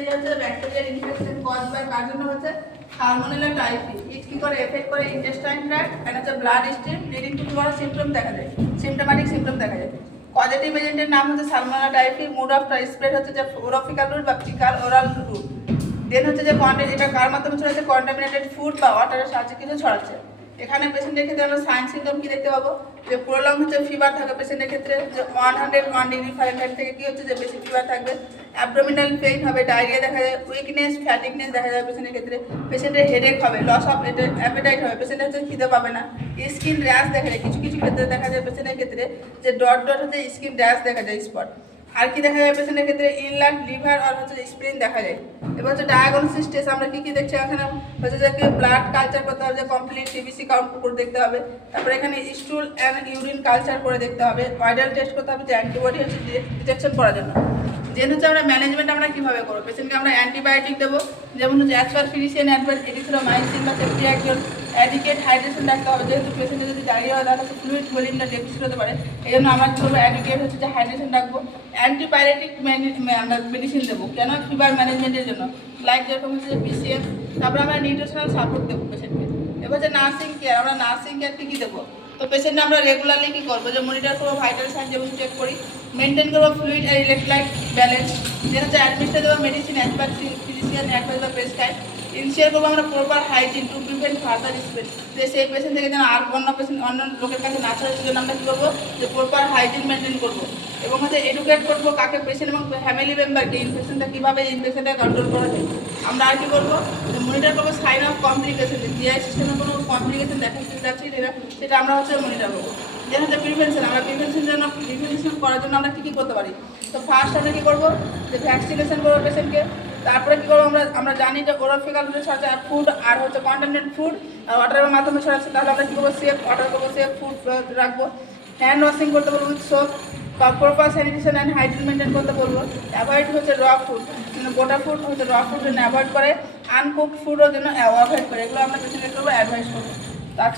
এই হচ্ছে bacterial infection cause by কার জন্য হচ্ছে সালমোনেলা টাইফি। ইট কি করে এফেক্ট করে ইন্টেস্টাইন ট্র্যাক্ট এন্ড হচ্ছে ব্লাড স্ট্রিম লিডিং টু বড় সিম্পটম দেখা যায়, সিম্পটোম্যাটিক সিম্পটম দেখা যায়। পজিটিভ এজেন্টের নাম হচ্ছে salmonella typhi. Mode of spread হচ্ছে যে ওরোফিক্যাল রুট বা ফিকাল ওরাল রুট। দেন হচ্ছে যে এটা কার মাধ্যমে ছড়াচ্ছে, কন্টামিনেটেড ফুড বা ওয়াটারের সাহায্যে কিছু ছড়াচ্ছে। এখানে পেশেন্টের ক্ষেত্রে আমরা সাইন সিম্পটম কি দেখতে পাবো, যে প্রলং হচ্ছে ফিভার থাকে পেশেন্টের ক্ষেত্রে, যে 101 ডিগ্রি ফারেনহাইট থেকে কি হচ্ছে যে বেশি ফিভার থাকবে। অ্যাবডোমিনাল পেইন হবে, ডায়রিয়া দেখা যায়, উইকনেস ফ্যাটিকনেস দেখা যায় পেশেন্টের ক্ষেত্রে। পেশেন্টের হেডেক হবে, লস অফ অ্যাপেটাইট হবে, পেশেন্টের হচ্ছে খিদে পাবে না। স্কিন র্যাশ দেখা যায়, কিছু কিছু ক্ষেত্রে দেখা যায় পেশেন্টের ক্ষেত্রে যে ডট ডট হচ্ছে স্কিন র্যাশ দেখা যায়, স্পট। আর কি দেখা যায় পেশেন্টের ক্ষেত্রে, ইনলাট লিভার আর হচ্ছে স্প্রিন দেখা যায়। এবার হচ্ছে ডায়াগনোসিস টেস্ট আমরা কি কি দেখছি এখানে হচ্ছে যে ব্লাড কালচার করতে হবে, যে কমপ্লিট সিবিসি কাউন্ট করে দেখতে হবে। তারপরে এখানে স্টুল অ্যান্ড ইউরিন কালচার করে দেখতে হবে। ভাইরাল টেস্ট করতে হবে, যে অ্যান্টিবডি হচ্ছে ডিটেকশন করার জন্য। যেন হচ্ছে আমরা ম্যানেজমেন্ট আমরা কীভাবে করবো, পেশেন্টকে আমরা অ্যান্টিবায়োটিক দেবো, যেমন হচ্ছে অ্যাসপার ফিরিসিয়ান অ্যাডভাইস এরিথ্রোমাইসিন বা সেফটিয়াক্সল। অ্যাডিকেট হাইড্রেশন রাখতে হবে, যেহেতু পেশেন্টের যদি ডায়রিয়া হয় তাহলে ফ্লুইড ভলিউমটা ডেফিসিট হতে পারে। এই জন্য আমরা কী করবো, অ্যাডিকেট হচ্ছে যে হাইড্রেশন রাখবো। অ্যান্টিপাইরেটিক আমরা মেডিসিন দেবো, কেন ফিভার ম্যানেজমেন্টের জন্য, লাইক যেরকম হচ্ছে যে পিসিএম। তারপরে আমরা নিউট্রিশনাল সাপোর্ট দেবো পেশেন্টকে। এবার হচ্ছে নার্সিং কেয়ার, আমরা নার্সিং কেয়ার কী কী দেবো, তো পেশেন্টে আমরা রেগুলারলি কী করবো, যে মনিটর করবো, ভাইটাল সাইন যেমন চেক করি, মেনটেন করবো ফ্লুইড আর ইলেকট্রোলাইট ব্যালেন্স। যেন হচ্ছে অ্যাডমিনিস্টার দেবো medicine as per physician advice বা প্রেসক্রাইব। ইনশিয়ার করবো আমরা proper hygiene to prevent further spread, যে সেই পেশেন্ট থেকে যেন আর অন্য লোকের কাছে না ছড়ায়, সেজন্য আমরা কী করবো, যে প্রপার হাইজিন মেনটেন করবো। এবং হচ্ছে এডুকেট করবো কাকে, পেশেন্ট এবং ফ্যামিলি মেম্বারকে ইনফেকশনটা কীভাবে ইনফেকশনটা কন্ট্রোল করা যায়। আমরা আর কী করবো, মনিটর করবো সাইন অফ কমপ্লিকেশন, জিআই সিস্টেমে কোনো কমপ্লিকেশন দেখা যাচ্ছে সেটা আমরা হচ্ছে মনিটর করবো। যেন হচ্ছে প্রিভেনশন, আমরা প্রিভেনশন করার জন্য আমরা কী কী করতে পারি। তো ফার্স্ট আমরা কী করবো, যে ভ্যাকসিনেশন করবো পেশেন্টকে। তারপরে কী করবো, আমরা জানি যে ওরোফিক্যাল রুটে ছড়াচ্ছে আর ফুড আর হচ্ছে কন্টামিনেট ফুড আর ওয়াটারের মাধ্যমে ছড়াচ্ছে, তাহলে আমরা কী করবো, সেফ ওয়াটার করবো, সেফ ফুড রাখবো। হ্যান্ড ওয়াশিং করতে বলবো উইথ সোপ, বা proper sanitation and hygiene maintain করতে বলবো। অ্যাভয়েড হচ্ছে র ফুড, গোটা ফুড হচ্ছে র ফুড যেন অ্যাভয়েড করে, আনকুকড ফুডও যেন অ্যাভয়েড করে, এগুলো আমরা পেশেন্টকে করবো অ্যাডভাইস করবো। তার